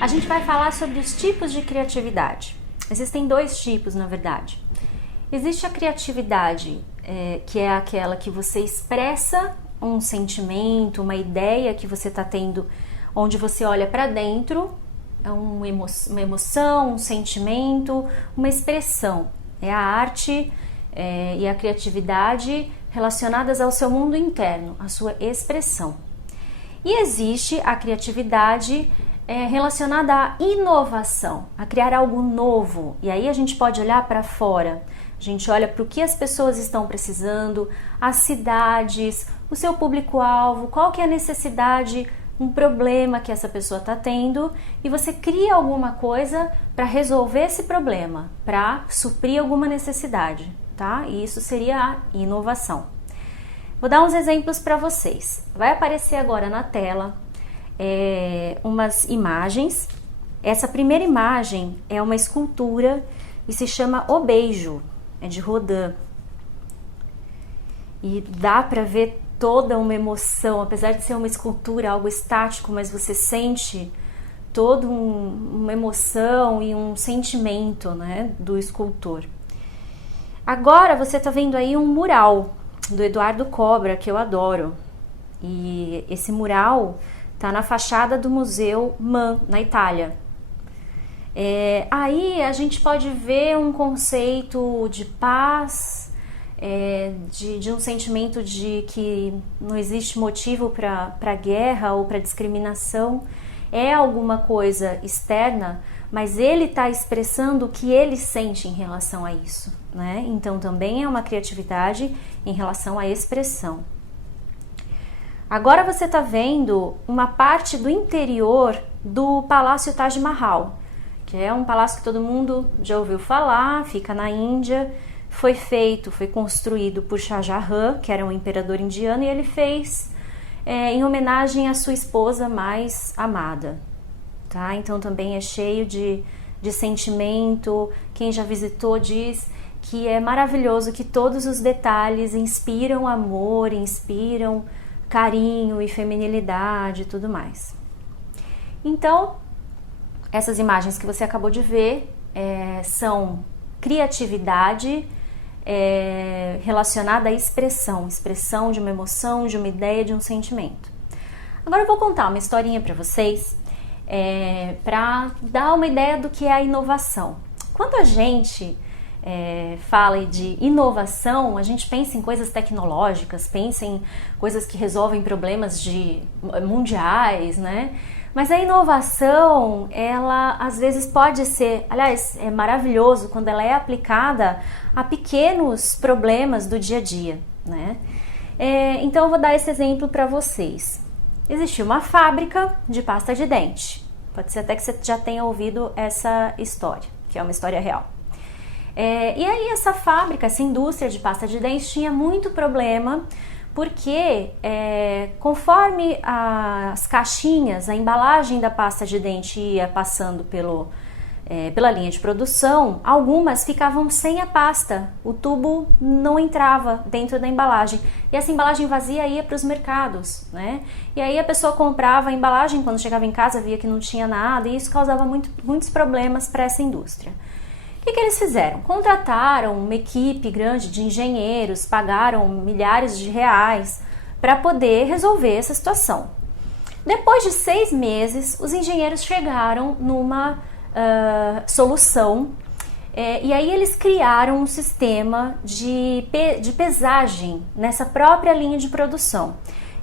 A gente vai falar sobre os tipos de criatividade. Existem dois tipos, na verdade. Existe a criatividade, que é aquela que você expressa um sentimento, uma ideia que você está tendo, onde você olha para dentro, é uma emoção, um sentimento, uma expressão. É a arte e a criatividade relacionadas ao seu mundo interno, a sua expressão. E existe a criatividade relacionada à inovação, a criar algo novo. E aí a gente pode olhar para fora, a gente olha para o que as pessoas estão precisando, as cidades, o seu público-alvo, qual que é a necessidade, um problema que essa pessoa está tendo, e você cria alguma coisa para resolver esse problema, para suprir alguma necessidade, tá? E isso seria a inovação. Vou dar uns exemplos para vocês. Vai aparecer agora na tela umas imagens. Essa primeira imagem é uma escultura e se chama O Beijo, é de Rodin. E dá para ver toda uma emoção, apesar de ser uma escultura, algo estático, mas você sente toda uma emoção e um sentimento, né, do escultor. Agora você está vendo aí um mural do Eduardo Cobra, que eu adoro. E esse mural está na fachada do Museu Man, na Itália. Aí a gente pode ver um conceito de paz, de um sentimento de que não existe motivo para guerra ou para discriminação. É alguma coisa externa, mas ele está expressando o que ele sente em relação a isso, né? Então também é uma criatividade em relação à expressão. Agora você está vendo uma parte do interior do Palácio Taj Mahal, que é um palácio que todo mundo já ouviu falar, fica na Índia. Foi construído por Shah Jahan, que era um imperador indiano, e ele fez em homenagem à sua esposa mais amada, tá? Então também é cheio de sentimento. Quem já visitou diz que é maravilhoso, que todos os detalhes inspiram amor, inspiram carinho e feminilidade e tudo mais. Então, essas imagens que você acabou de ver são criatividade relacionada à expressão de uma emoção, de uma ideia, de um sentimento. Agora eu vou contar uma historinha para vocês para dar uma ideia do que é a inovação. Quando a gente fala de inovação, a gente pensa em coisas tecnológicas, pensa em coisas que resolvem problemas mundiais, né? Mas a inovação, ela às vezes pode ser, aliás, é maravilhoso quando ela é aplicada a pequenos problemas do dia a dia, né? Então eu vou dar esse exemplo para vocês. Existiu uma fábrica de pasta de dente. Pode ser até que você já tenha ouvido essa história, que é uma história real. E aí essa fábrica, essa indústria de pasta de dente tinha muito problema, porque conforme as caixinhas, a embalagem da pasta de dente ia passando pela linha de produção, algumas ficavam sem a pasta, o tubo não entrava dentro da embalagem, e essa embalagem vazia ia para os mercados, né? E aí a pessoa comprava a embalagem, quando chegava em casa via que não tinha nada, e isso causava muitos problemas para essa indústria. O que eles fizeram? Contrataram uma equipe grande de engenheiros, pagaram milhares de reais para poder resolver essa situação. Depois de 6 meses, os engenheiros chegaram numa solução, e aí eles criaram um sistema de pesagem nessa própria linha de produção.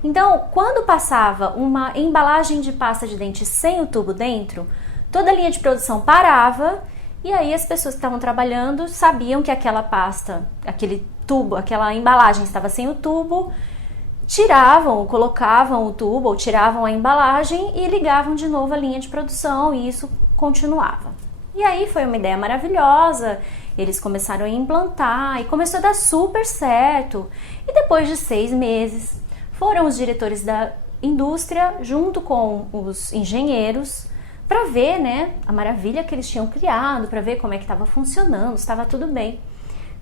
Então, quando passava uma embalagem de pasta de dente sem o tubo dentro, toda a linha de produção parava. E aí as pessoas que estavam trabalhando sabiam que aquela pasta, aquele tubo, aquela embalagem estava sem o tubo, colocavam o tubo ou tiravam a embalagem e ligavam de novo a linha de produção, e isso continuava. E aí foi uma ideia maravilhosa, eles começaram a implantar e começou a dar super certo. E depois de 6 meses, foram os diretores da indústria junto com os engenheiros para ver, né, a maravilha que eles tinham criado, para ver como é que estava funcionando, estava tudo bem.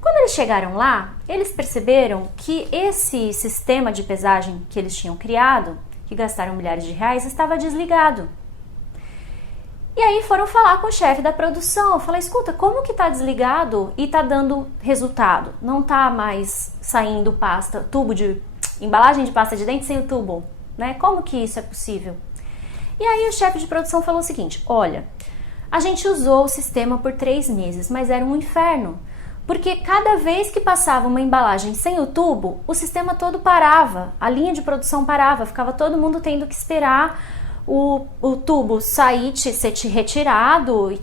Quando eles chegaram lá, eles perceberam que esse sistema de pesagem que eles tinham criado, que gastaram milhares de reais, estava desligado. E aí foram falar com o chefe da produção. Eu falei, escuta, como que tá desligado e tá dando resultado? Não tá mais saindo pasta, embalagem de pasta de dente sem o tubo, né? Como que isso é possível? E aí o chefe de produção falou o seguinte, olha, a gente usou o sistema por 3 meses, mas era um inferno. Porque cada vez que passava uma embalagem sem o tubo, o sistema todo parava, a linha de produção parava, ficava todo mundo tendo que esperar o tubo sair, ser retirado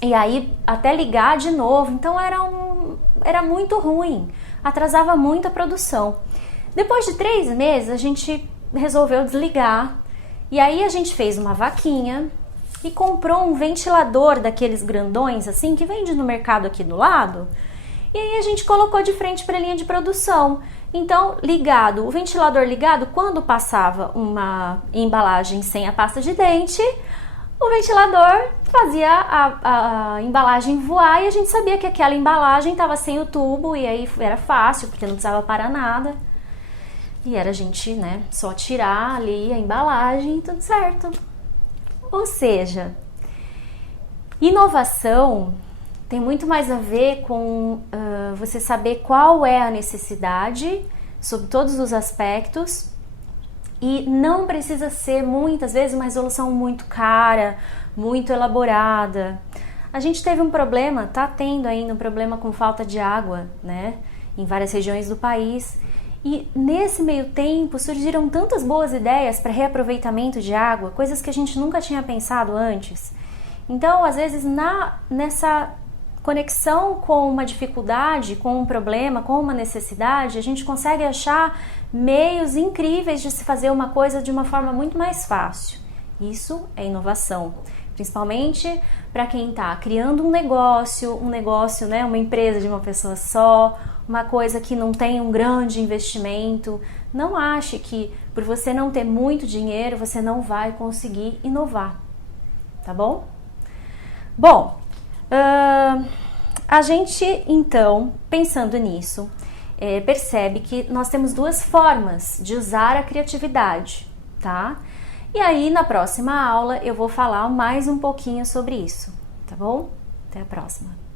e aí até ligar de novo. Então era muito ruim, atrasava muito a produção. Depois de 3 meses a gente resolveu desligar e aí a gente fez uma vaquinha e comprou um ventilador daqueles grandões assim que vende no mercado aqui do lado. E aí a gente colocou de frente para a linha de produção. Então, o ventilador ligado, quando passava uma embalagem sem a pasta de dente, o ventilador fazia a embalagem voar e a gente sabia que aquela embalagem estava sem o tubo e aí era fácil, porque não precisava parar nada. E era a gente, né, só tirar ali a embalagem e tudo certo. Ou seja, inovação tem muito mais a ver com você saber qual é a necessidade sobre todos os aspectos e não precisa ser muitas vezes uma resolução muito cara, muito elaborada. A gente teve um problema, tá tendo ainda um problema com falta de água, né, em várias regiões do país. E nesse meio tempo surgiram tantas boas ideias para reaproveitamento de água, coisas que a gente nunca tinha pensado antes. Então, às vezes, nessa conexão com uma dificuldade, com um problema, com uma necessidade, a gente consegue achar meios incríveis de se fazer uma coisa de uma forma muito mais fácil. Isso é inovação, principalmente para quem está criando um negócio, né, uma empresa de uma pessoa só, uma coisa que não tem um grande investimento. Não ache que por você não ter muito dinheiro, você não vai conseguir inovar, tá bom? Bom, a gente, então, pensando nisso, percebe que nós temos 2 formas de usar a criatividade, tá? E aí, na próxima aula, eu vou falar mais um pouquinho sobre isso, tá bom? Até a próxima!